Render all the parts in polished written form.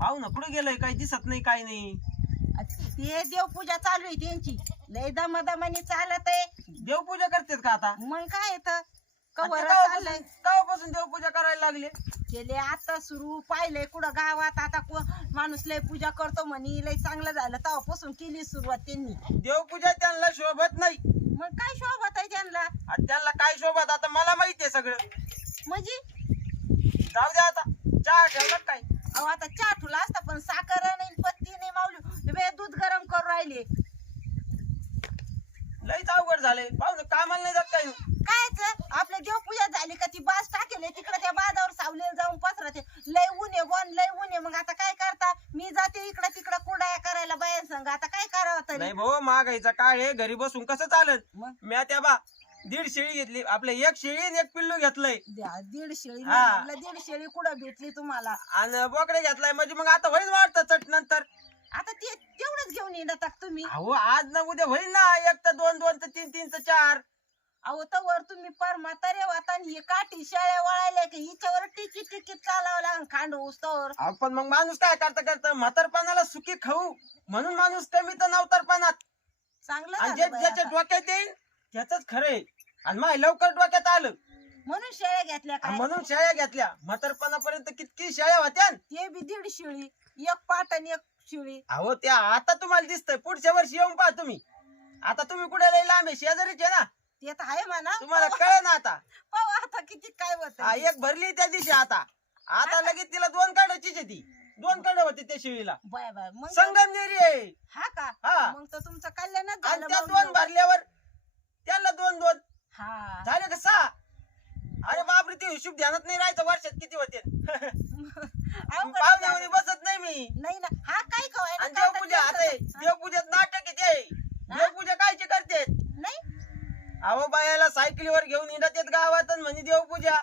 पाहू ना कुठे गेलंय, काही दिसत नाही काय नाही. ते देवपूजा चालू आहे त्यांची, लय दमादमाने चालत आहे. देवपूजा करतेत का आता? मग काय येतं कवर चाललंय. तेव्हापासून देवपूजा करायला लागले. केले आता सुरू पाहिलंय कुठं गावात, आता माणूस लय पूजा करतो म्हणे, लय चांगलं झालं तेव्हापासून केली सुरुवात त्यांनी. देवपूजा त्यांना शोभत नाही. मग काय शोभत आहे त्यांना? आणि त्यांना काय शोभत, आता मला माहितीये सगळं. म्हणजे जाऊ द्या आता, चहा ठेवला काय? अहो आता चहा ठुला असता पण साखर नाही पत्ती नाही मावली, बे दूध गरम करून राहिले. लयच अवघड झालंय. पाहू ना कामाला नाही जात काय. कायच आपल्या देवपूजा झाली का ती बास टाकेले तिकडे त्या बाजावर सावलेला जाऊन पसरते. लय ऊन आहे गोन, लय ऊन आहे. मग आता काय करता, मी जाते इकडे तिकडे कुडाया करायला बाया संग, आता काय करावं तरी. नाही भाऊ, महागाईचा काळ आहे, घरी बसून कसं चालत. मग मी त्या बा 1.5 शेळी घेतली, आपल्या 1 शेळी आणि 1 पिल्लू घेतलंय. 1.5 शेळी, हा. 1.5 शेळी कुठं भेटली तुम्हाला? आणि बोकडे घेतलाय, म्हणजे मग आता होईल वाटतं चट नंतर. आता ते तेवढंच घेऊन येतात तुम्ही. अहो आज ना उद्या होईल ना, 1 तर 2, 2 तर 3, 3 तर 4. अहो तर तुम्ही पर म्हातारे होता आणि हे काठी शेळ्या वळायल्या की हिच्यावर टिकी टिकी चालावं लागेल खांड उस्तवर. आपण मग माणूस काय करता म्हातारपणाला सुखी खाऊ म्हणून माणूस कमी तर नवतरपणात. चांगलं आणि झालं बाई ज्याच्या आता. डोक्यात येईल त्याच खरंय. आणि माय लवकर डोक्यात आलं म्हणून शेळ्या घेतल्या काय? म्हणून शेळ्या घेतल्या. म्हातारपणापर्यंत किती शेळ्या होत्या. ते बी 1.5 शेळी, एक पाट आणि एक शेळी. अहो त्या आता तुम्हाला दिसतंय, पुढच्या वर्षी येऊन पहा तुम्ही. आता तुम्ही कुठे लय लांब आहे, शेजारीच आहे ना, ते तर आहे म्हणा. तुम्हाला कळ ना आता. पाहू आता किती काय होत. एक भरली त्या दिवशी, आता लगेच तिला 2 काढायचीच आहे. ती 2 काढ होती त्या शेळीला. बाय बाय मग संगमनेरी आहे. हा का? हा. मग तर तुमचं कल्याणच आणि झालं. त्या मग 2 भरल्यावर त्याला 2 हा झाले का 6. अरे बापरे, ते हिशोब ध्यानात नाही राहायचं वर्षात किती होते. अवघड पाहुण्यावर झालं. बसत नाही मी. नाही ना, हा काय कवाय ना, आणि काय देवपूजा आता करतात? देवपूजात नाटक आहे ते. देवपूजा कायची करते. नाही अहो बायाला सायकलीवर घेऊन येतात येत गावात आणि म्हणे देवपूजा.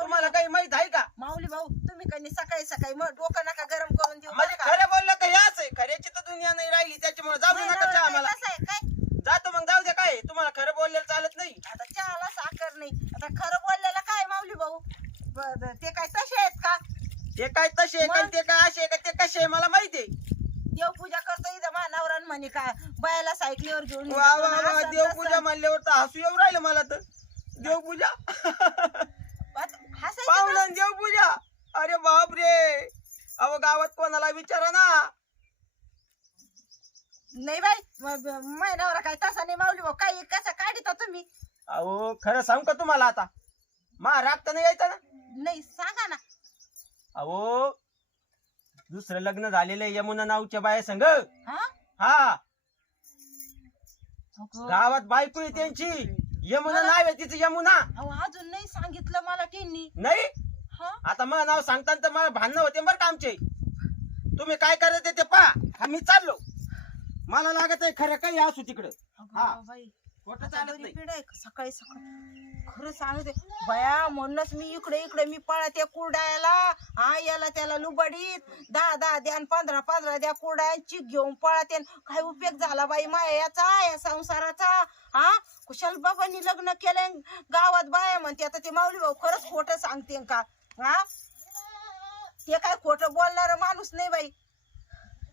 तुम्हाला काही माहित आहे का? माऊली भाऊ तुम्ही कधी सकाळी सकाळी मग डोकं नका गरम करून देऊ म्हणजे बरं का? खरं बोललं का याच आहे. खऱ्याची तर दुनिया नाही राहिली, त्याच्यामुळे जाऊ दे नाही नका ना, चहा काय मला. कसं आहे काय? जातो मग, जाऊ दे. काय तुम्हाला खरं बोललेलं चालत नाही. आता चहाला साखर नाही, आता खरं बोललेलं काय माऊली भाऊ? ते काय तसे आहेत का? ते काय तसे आहे का, मग? ते काय असे आहे का, ते कसे आहे मला माहिती आहे. देवपूजा करतो इथं मानावरान म्हणे का बायाला सायकलीवर घेऊन वा येतो वा ना, वा, असं देवपूजा तसं. म्हणल्यावर तर हसू येऊ राहिलं मला तर. देवपूजा आता हसायचं पाहुणा देवपूजा. अरे बाप रे. अहो गावात कोणाला विचारा ना. नाही बाई, महिनावर काय तसा नाही माऊली भाऊ. काही कसं काढिता तुम्ही? अहो खरं सांगू का तुम्हाला, आता मा राग तर नाही यायचा ना. नाही सांगा ना. अहो दुसरं लग्न झालेलं आहे यमुना नावच्या बाया संग. हा हा, अगं, गावात बायको आहे त्यांची. यमुना नाव आहे तिचं, यमुना. अहो अजून नाही सांगितलं मला त्यांनी. नाही, हा आता मग नाव सांगताना तर मला भांडणं होते बरं का आमचे. तुम्ही काय करायचं ते पहा. हा मी चाललो, मला लागत आहे खरं काही असू तिकडं. हा. अगं बाई, खोटं आता चालत बरी नाही. पीड आहे. सकाळी सकाळी खरं सांगते बया, म्हणूनच मी इकडे इकडे मी पळते कुरडायला. हा याला त्याला लुबडीत 10 द्या 15 द्या कुरडाय चिक घेऊन पळते. काय उपयोग झाला बाई माया याचा, या संसाराचा. हा कुशल बाबांनी लग्न केलं गावात बाया म्हणते. आता ते माऊली भाऊ खरंच खोटं सांगते का? हा ते काय खोटं बोलणार माणूस नाही बाई.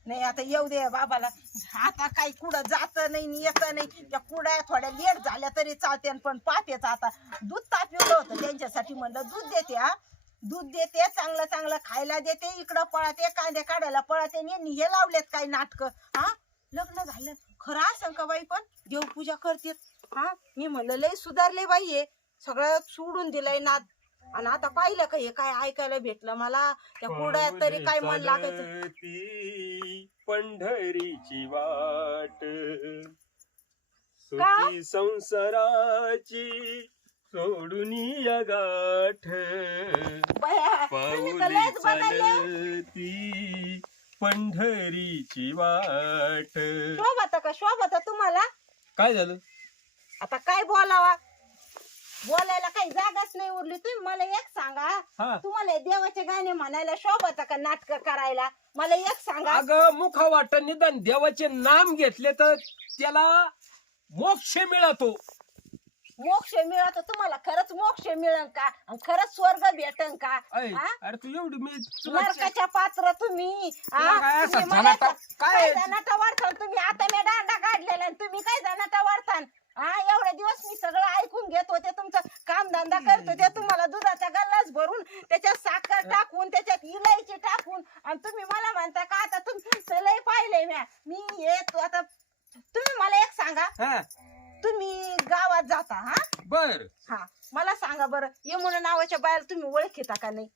नाही आता येऊ दे बाबाला. आता काही कुठं जात नाही येत नाही. त्या कुड्या थोड्या लेट झाल्या तरी चालते, पण पाप्याचं आता दूध तापवलं होतं त्यांच्यासाठी, म्हणलं दूध देते. हा दूध देते, चांगलं चांगलं खायला देते. इकडं पळते, कांदे काढायला पळते. हे लावलेत काही नाटक. हा लग्न झालं खरं असं का बाई? पण देवपूजा करते. हा मी म्हणलं लय सुधारले बाई, हे सगळं सोडून दिलंय नाद. आणि आता पाहिलं का हे काय ऐकायला भेटलं मला? त्या कुड्यात तरी काय मन लागायचं. पंढरीची वाट सुखी संसाराची सोडून या गाठ बया, तुम्ही तर पाऊली लयच बदलले. चालती पंढरीची वाट. शोभत का शोभत तुम्हाला? काय झालं? आता काय बोलावा, बोलायला काही जागाच नाही उरली. तुम्ही मला एक सांगा, हा. तुम्हाला हे देवाचे गाणे म्हणायला शोभत का नाटक करायला? मला एक सांगा. अगं मुखा वाट निदान देवाचे नाम घेतले तर त्याला मोक्ष मिळतो. मोक्ष मिळत तुम्हाला खरंच मोक्ष मिळन का आणि खरंच स्वर्ग भेटन का ऐ, हा? अरे तू एवढी मी तुला नरकाच्या पात्र तुम्ही तुला काय असं तुम्ही मला झनाटा- काय काय? जनाटा वाढताल तुम्ही आता मी दांडा काढलेला आणि तुम्ही काय जनाटा वाढताल हा एवढे दिवस मी सगळं ऐकून घेत होते तुमचं काम धंदा करत होते तुम्हाला दुधाचा गल्लास भरून त्याच्यात साखर टाकून त्याच्यात इलायची टाकून आणि तुम्ही मला म्हणता का आता तुम्ही लय पाहिले मी हे आता तुम्ही मला एक सांगा हा तुम्ही गावात जाता हा बर हा मला सांगा बरं यमुना नावाच्या बाहेर तुम्ही ओळखीता का नाही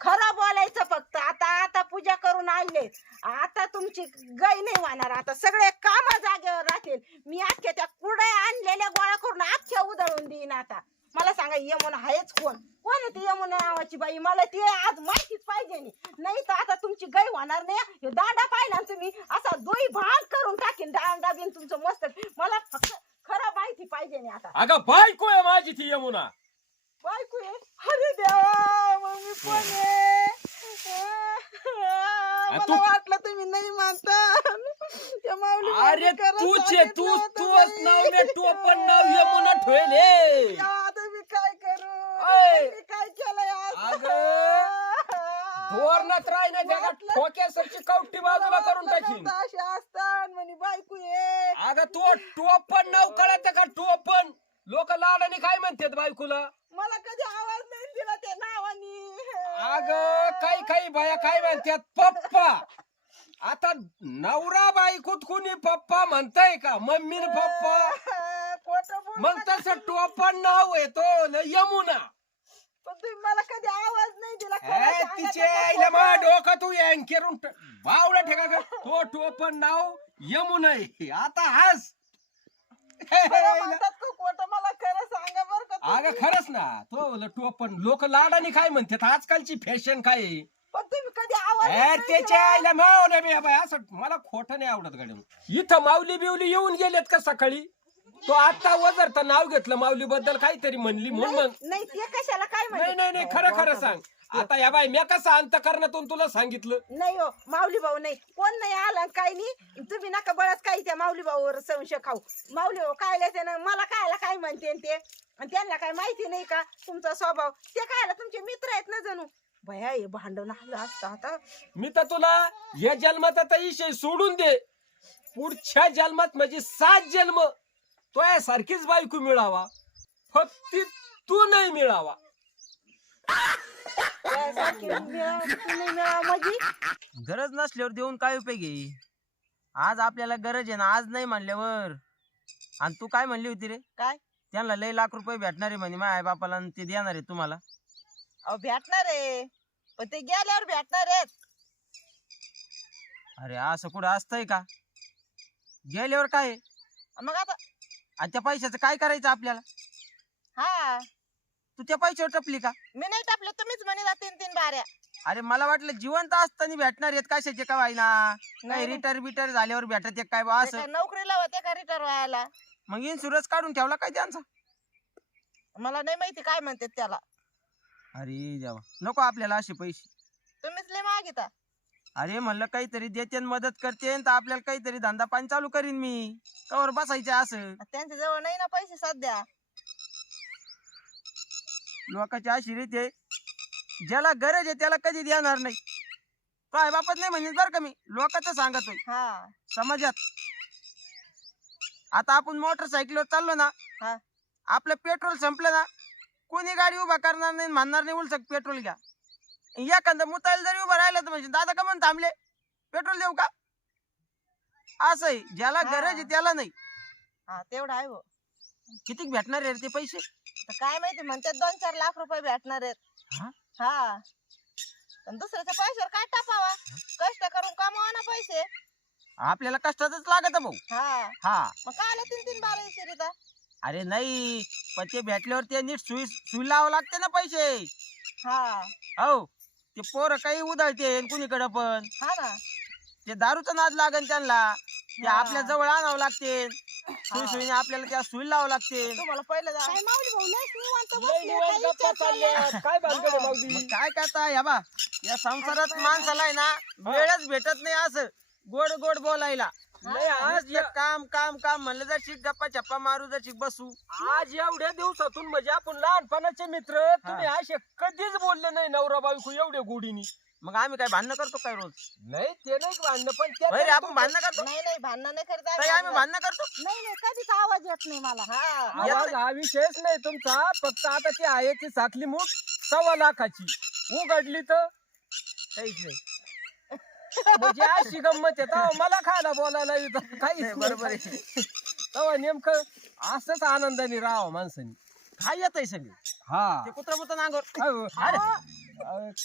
खरं बोलायचं फक्त आता आता पूजा करून आले आता तुमची गाय नाही वाहणार आता सगळे काम जागेवर राहतील मी अख्ख्या त्या कुड्या आणलेल्या गोळा करून अख्ख्या उधळून देईन आता मला सांगा यमुना आहेच कोण कोण आहे ती यमुना नावाची बाई मला ती आज माहितीच पाहिजे नाही तर आता तुमची गाय होणार नाही हे दांडा पाहिला ना तुम्ही असा दोई भाग करून टाकीन दांडा बिन तुमचं मस्त मला फक्त खरं माहिती पाहिजे नाही आता अगं बायको आहे माझी ती यमुना बायको आहे अरे देवा मम्मी कोण आहे तू- मला वाटलं तुम्ही नाही मानता त्या माऊली अरे बाईने खरं तूच सांगितलं होतं तूच बाई. नाव ने टोपण नाव यमुना ठेवले या, आता मी काय करू ऐ. मी काय केलंय आज? धोरणात राही ना जगात वाटलं- ठोक्यासारखी कवटी बाजूला करून टाकीन नव्हतं अशी असतात म्हणे बायको आहे अगं तू टोपण नाव कळत का टोपण लोक लाडाने काय म्हणतात बायकोला मला कधी आवाज नाही दिला त्या नावानी अगं काही बाया काय म्हणतात पप्पा आता नवरा बायकोत कोणी पप्पा म्हणताय का मम्मी पप्पा खोटं बोल मग नका. तसं टोपण नाव येतो न यमुना पण तुम्ही मला कधी आवाज नाही दिला खरं ए, सांगा तिचे त्याचं आईला खोटं. मा डोकं तू यांकेरून बावडा ठेका ग तो टोपण नाव यमुना आहे आता हास खरं म्हणतात का खोटं मला खरं सांगा बरं का तुम्ही. अगं खरंच ना तो टोपण लोक लाडाने काय म्हणतात आजकालची फॅशन काय आहे? पण तुम्ही कधी आवाज ए, नाही त्याच्या दिला. आईला माव ना बे बाई असं मला खोटं नाही आवडत गाडी इथं माऊली बिवली येऊन गेलेत का सकाळी तो आता वजरता नाव घेतलं माऊली बद्दल काहीतरी म्हणली म्हणून मग नाही ते कशाला काय नाही म्हणते नाही खरं सांग आता या बाई मी कसं अंतकरणातून तुला सांगितलं नाही हो माऊली भाऊ नाही कोण नाही आला आणि काही नाही तुम्ही नका बळच काही त्या माऊली भाऊवर संशय खाऊ माऊली भाऊ काय त्यानं मला कायला काय म्हणते आणि ते आणि त्यांना काय माहिती नाही का तुमचा स्वभाव ते कायला तुमचे मित्र आहेत ना जणू भया हे भांडण आलं असतं आता मी तर तुला या जन्मात आता विषय सोडून दे पुढच्या जन्मात म्हणजे 7 जन्म तो सारखीच बायको मिळावा फक्त तू नाही मिळावा त्यासारखी नाही मिळावं म्हणजे गरज नसल्यावर देऊन काय उपयोग आहे आज आपल्याला गरज आहे ना आज नाही म्हणल्यावर आणि तू काय म्हणली होती रे काय त्यांना लय लाख रुपये भेटणार आहे म्हणे माझ्या आई बापाला आणि ते देणार आहे तुम्हाला अहो भेटणार आहे पण ते गेल्यावर भेटणार आहेत अरे असं कुठं असतंय का गेल्यावर काय आहे? मग आता आणि त्या पैशाचं काय करायचं आपल्याला हा तू त्या पैशावर टपली का मी नाही टापले तुम्हीच म्हणे जा 3-3 बाऱ्या अरे मला वाटलं जिवंत असताना भेटणार आहेत कशाचे का व्हायना काही नाही. रिटायर बिटायर झाल्यावर भेटत काय बा ते काय असं नोकरीला होते का रिटायर व्हायला मग इन्शुरन्स काढून ठेवला काय त्यांचा मला नाही माहिती काय म्हणतात त्याला अरे देवा नको आपल्याला असे पैसे तुम्हीच लय मागिता अरे म्हणलं काहीतरी देते आणि मदत करते तर आपल्याला काहीतरी धंदा पाणी चालू करीन मी कवर बसायचे असं त्यांच्या जवळ नाही ना पैसे सध्या लोकांची अशी रीत आहे ज्याला गरज आहे त्याला कधी देणार नाही काय बापत नाही म्हणजे बरं का मी लोकांचं सांगतोय हा समाजात आता आपण मोटरसायकलवर चाललो ना हा. आपलं पेट्रोल संपलं ना कोणी गाडी उभा करणार नाही म्हणणार नाही उलसक पेट्रोल घ्या एखादं मुतायला जरी उभं राहिलं तर म्हणजे दादा का म्हणून थांबले पेट्रोल देऊ का असं आहे ज्याला हा. गरज आहे त्याला नाही हा तेवढं आहे हो किती भेटणार आहे रे ते पैसे तर काय माहिती म्हणतात 2-4 लाख रुपये भेटणार आहेत हा? हा पण दुसऱ्याच्या पैशावर काय टाकावा कष्ट करून कमावा ना पैसे आपल्याला कष्टातच लागत भाऊ हा हा मग काय आलं 3-3 बारा विचारिता अरे नाही पण ते भेटल्यावर ते नीट सुई लावावं लागते ना पैसे हा हो ते पोरं काही उधळते कुणीकडे पण हा ना ते दारूचा नाद लागन त्यांना ते हा. आपल्या जवळ आणावं लागते सुईने आपल्याला त्या सुई लावावं लागते तुम्हाला पहिलं काय माऊली भाऊ लयच निवांत लय बसले, निवांत काही गप्पा विचार चालले. चालल्यात. काय भानगड आहे मग माऊली काय करता या बा या संसारात माणसाला आहे ना वेळच भेटत नाही असं गोड गोड बोलायला नाही आज नुसतं काम काम काम म्हणलं जर शिक गप्पा छप्पा मारू जर शिक बसू आज एवढ्या दिवसातून म्हणजे आपण लहानपणाचे मित्र तुम्ही असे कधीच बोलले नाही नवरा बायको एवढ्या गोडीनी. मग आम्ही काय भांडणं करतो काय रोज? नाही ते नाही भांडणं पण होय रे, आपण भांडणं करतो नाही भांडण नाही करत ताई, आम्ही भांडणं करतो. नाही कधीच आवाज येत नाही मला. आवाज हा विषयच नाही तुमचा. फक्त आता ती आहे ती सातली मूठ 1.25 लाखाची उघडली तर काहीच नाही. म्हणजे अशी गंमत आहे तेव्हा मला खायला बोलायला येतं काही नाही, बरोबर आहे. तेव्हा नेमकं असंच आनंदाने राहावं माणसाने. काय येत आहे सगळे हा ते कुत्रा मुत्रा नांगर.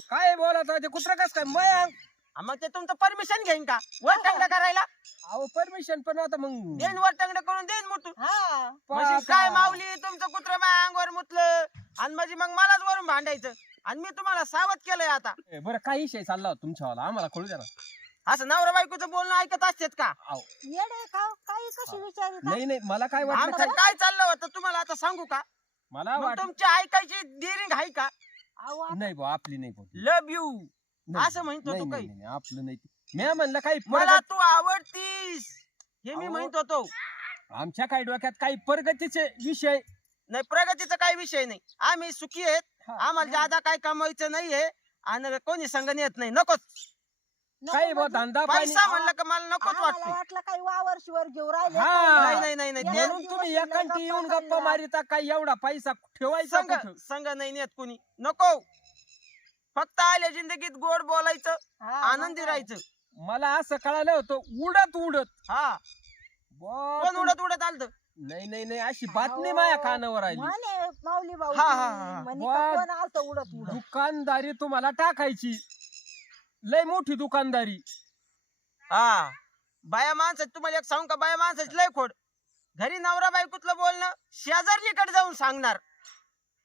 काय बोलत ते कुत्र कस काय मग मग ते तुमचं परमिशन घेईन का वर टंगडं करायला? अहो परमिशन पण आता मग देईन वर टंगडं करून देईन मोठू. हा म्हणजे काय माऊली तुमचं कुत्र माझ्या अंगावर मुतलं आणि म्हणजे मग मलाच वरून भांडायचं आणि मी तुम्हाला सावध केलंय आता. बरं काही विषय चालला होता तुमच्यावाला आम्हाला कळू द्या ना. असं नवरा बायकोचं बोलणं ऐकत असतेत का? येडे काही कशी विचारित नाही नाही मला काय आमचं वाटलं काय चाललं होतं तुम्हाला आता सांगू का? मला मग वाटलं तुमची ऐकायची डिरिंग आहे का? नाही भाऊ आपली नाही भाऊ. लव यू नाही, असं म्हणतो नाही, तू नाही, काही. नाही, आपलं नाही. मी म्हणलं काही मला तू आवडतीस हे मी अहो. म्हणत होतो. आमच्या काही डोक्यात काही प्रगतीचे विषय नाही प्रगतीचा काही विषय नाही. आम्ही सुखी आहेत. हा. आम्हाला ज्यादा काही कमवायचं नाहीये आणि कोणी संग येत नाही. नकोच काही भाऊ धंदा पाणी पैसा म्हणलं का मला नकोच वाटते. वाटलं काही वावर शिवर घेऊ राहिले हा. नाही नाही नाही नाही या. ते म्हणून तुम्ही दिवस एकांटी गप्पा येऊन गप्पा चालल्या. मारिता काय एवढा पैसा ठेवायचा संग कुठं? संग नाही नेत कोणी. नको फक्त आल्या जिंदगीत गोड बोलायचं आनंदी राहायचं. मला असं कळालं होतं उडत उडत हा कोण उडत उडत आलत? नाही नाही नाही अशी बातमी माझ्या कानावर आली. म्हणे माऊली भाऊ हा, हा, हा. म्हणे वा. का कोण आलत उडत उडत. दुकानदारी तुम्हाला टाकायची लय मोठी दुकानदारी. हा बाया माणसाची तुम्हाला एक सांगू का? बाया माणसाची लय खोड. घरी नवरा बायकोतलं बोलणं शेजारलीकडे जाऊन सांगणार.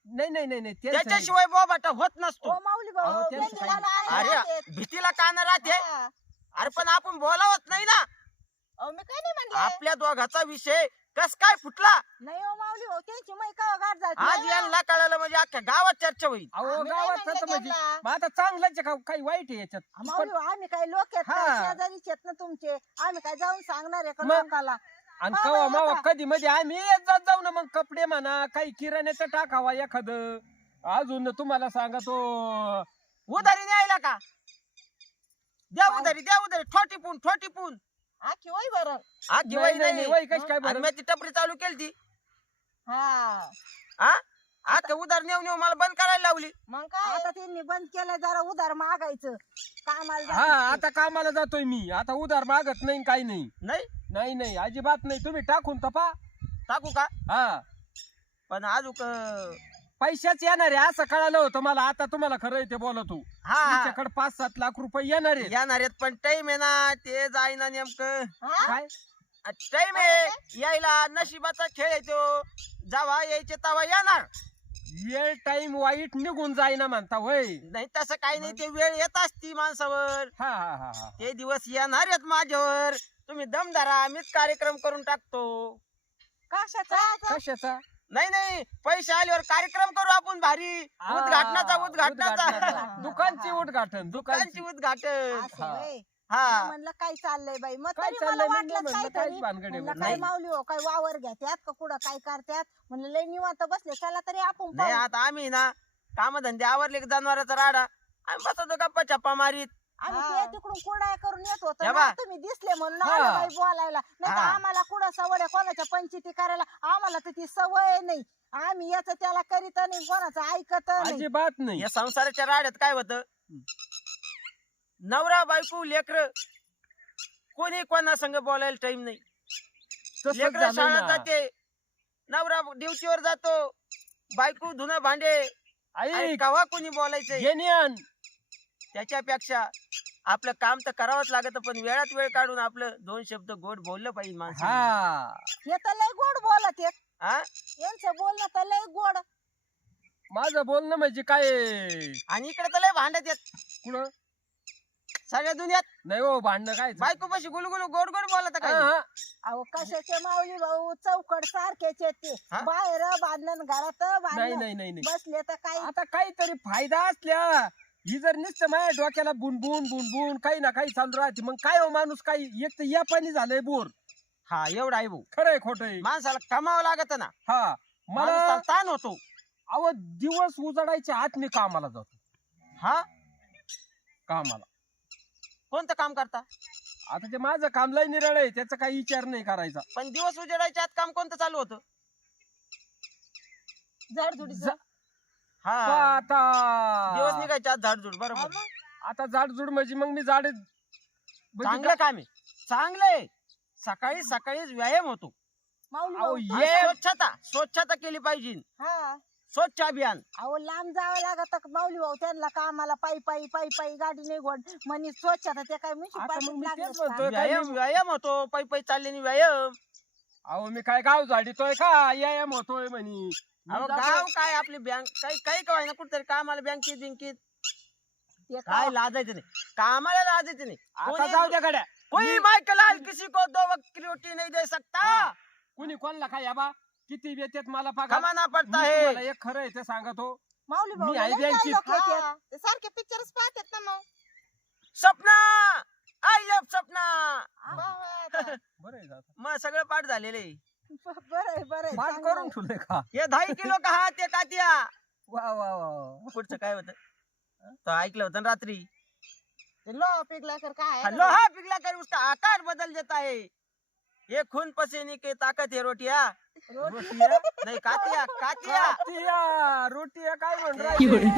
नाही नाही नाही नाही तेच नाही. त्याच्याशिवाय बोबाटा होत नसतो. ओ माऊली भाऊ अहो, त्यांचं त्यांनी काही मला अरे राहते. भीतीला कान राहते. हा. अरे पण आपण बोलावत नाही ना. अहो, मी काय नाही म्हणले. आपल्या दोघाचा विषय कस काय फुटला नाही ओ माऊली भाऊ त्यांची मै का गाठ झाली. आज यांना कळालं म्हणजे अख्ख्या गावात चर्चा होईल. अहो आम्ही नाही गावात म्हणलं तर म्हणजे त्यांना. मग आता चांगलंच आहे का काही वाईट आहे याच्यात? माऊली भाऊ आम्ही काय लोक आहेत का? हा. शेजारीच आहेत ना तुमचे. आम्ही काय जाऊन सांगणार आहे का मग? लोकाला? आणि हा, कवा बाई, मावा आता. कधी मध्ये आम्ही येत जात जाऊ ना. मग कपडे म्हणा काही किराण्याचं टाकावा एखादं. अजून तुम्हाला सांगतो उधारी न्यायला का? द्या उधारी द्या उधारी. ठोटी पून आखी वय बरं. आखी नाही, वय नाही, नाही, नाही. वय कशी काय आणि बरं? मी ती टपरी चालू केली ती. हा आता उधार नेऊ मला बंद करायला लावली. मग काय आता त्यांनी बंद केलं जरा उधार मागायचं कामाला हा जातात ते. आता कामाला जातोय मी. आता उधार मागत नाही काही नाही. नाही नाही नाही अजिबात नाही. तुम्ही टाकून तपा. टाकू का? हा पण अजून पैशाच येणार आहे असं कळालं होतं मला. आता तुम्हाला खरं ते बोलतो हा तुमच्याकडे 5-7 लाख रुपये येणार आहे. येणार आहेत पण टाइम आहे ना. ते जाईना नेमकं. हा? काय टाइम आहे यायला. नशिबाचा खेळ येतो. जेव्हा यायचे तेव्हा येणार. वेळ टाइम वाईट निघून जाईना म्हणता होय. नाही तसं काही नाही. ते वेळ येत असती माणसावर. हा हा हा हा ते दिवस येणार आहेत माझ्यावर. तुम्ही दम धरा. मीच कार्यक्रम करून टाकतो. कशाचा कशाचा? नाही नाही पैसे आल्यावर कार्यक्रम करू आपण भारी. उद्घाटनाचा दुकानची उद्घाटन दुकानची उद्घाटन. असं हा. व्हय. हा म्हणलं काय चाललंय बाई. मग काय तरी मला चाललंय वाटलं म्हणलं काहीतरी. काहीच भानगड आहे म्हणलं नाही. काय माऊली हो काय वावर घेत्यात का कुठं काय करत्यात. म्हणलं लय निवांत बसले चला तरी आपण नाही पाहू. आता आम्ही ना कामधंदे आवरले की जनावराचा राडा. आम्ही बसतो गप्पा छप्पा मारीत. आम्ही हा. ते तिकडून कुडाय करून येत होतो या ना. बा. तुम्ही दिसले म्हणून हा. आलो बाई बोलायला. नाही तर हा. आम्हाला कुठं सवय आहे कोणाच्या पंचायती करायला. आम्हाला तर ती सवय नाही. आम्ही याच त्याला करीत नाही कोणाचं ऐकत नाही. अजिबात नाही. या संसाराच्या राड्यात काय होतं? नवरा बायको लेकर कोणी कोणा संग बोलायला टाइम नाही. तसंच लेकर झालंय शाळेत ना. जाते. नवरा ड्युटीवर जातो. बायको धुणं भांडे. आणि ऐक कवा कोणी बोलायचंय? गेनियन त्याच्यापेक्षा आपलं काम तर करावंच लागत पण वेळात वेळ काढून आपलं 2 शब्द गोड बोललं पाहिजे माणसं. हा हे तर लय गोड बोलत आहेत. हा यांचं बोलणं तर लय गोड. माझं बोलणं म्हणजे काय आणि इकडे तर लय भांडत येत कुठं सगळ्या दुनियात. नाही हो भांडणं काय बायको पशी गुलगुलू गोड गोड बोलत काय? अहो कशाचे माऊली भाऊ चौकड सारखेच आहेत ते. हा? बाहेर भांडण घरात नाही भांडण नाही नाही नाही बसले तर काही आता काहीतरी फायदा असल्या ही जर नुसतं माझ्या डोक्याला बुनबुन काही ना काही चालू राहते मग काय हो माणूस काही एक तर या पाणी झालंय बोर. हा एवढा आहे भाऊ. खरंय खोटंय. माणसाला कमावं लागत ना. हा मला माणसाला ताण होतो. अहो दिवस उजाडायच्या आत मी कामाला जातो. हा कामाला कोणतं काम करता? आता ते माझं काम लय निराळ आहे त्याचा काही विचार नाही करायचा. पण दिवस उजेडायच्या आत काम कोणतं चालू होतं? झाडझुडीचं. हा आता दिवस निघायच्या आत झाडझुड. बरोबर. आता जाडजूड म्हणजे मग मी झाड चांगलं काम आहे. चांगलंय. सकाळी सकाळीच व्यायाम होतो. माऊली अहो, भाऊ, ये स्वच्छता केली पाहिजे. हा स्वच्छ अभियान. अहो लांब जावं लागत माऊली भाऊ त्यांना कामाला पायी पायी गाडी नाही गोड म्हणे स्वच्छता ते काय आता मग मी तेच लागलं म्हणतोय. व्यायाम होतो. पायी चालल्याने व्यायाम. अहो मी काय गाव झाडीतोय का व्यायाम होतोय म्हणी. अहो गाव काय आपली बँक काही काय ना कुठतरी कामाला बँकेत काय लाजायचं नाही. कामाला लाजायचं नाही. आता जाऊ द्या गड्या. कोई माइकल किसी को 2 वक्त की रोटी नहीं दे सकता. कुणी कोणला काय याबा किती देतात मला पगार. कमाना मी पडता तुम्हाला है. एक खरं आहे ते सांगतो. माऊली भाऊ मी आहे लय बँकेत. dialogue येतात. ते सारखे पिक्चरच पाहतात ना मग. Sapna I love Sapna. बरं आहे जात. मग सगळं पाठ झालेले. बरं पाठ करून ठेवले का. हे 2.5 किलो का हा ते कातिया. वा वा वा. पुढचं काय होतं? तो ऐकलं होतं ना रात्री. लोहा पिघला कर काय लोहा पिघला कर उसका आकार बदल जाता है. ये खून पसीने की ताकत है रोटिया. रोटिया नहीं कातिया. रोटिया रोटिया काय म्हण राहिली.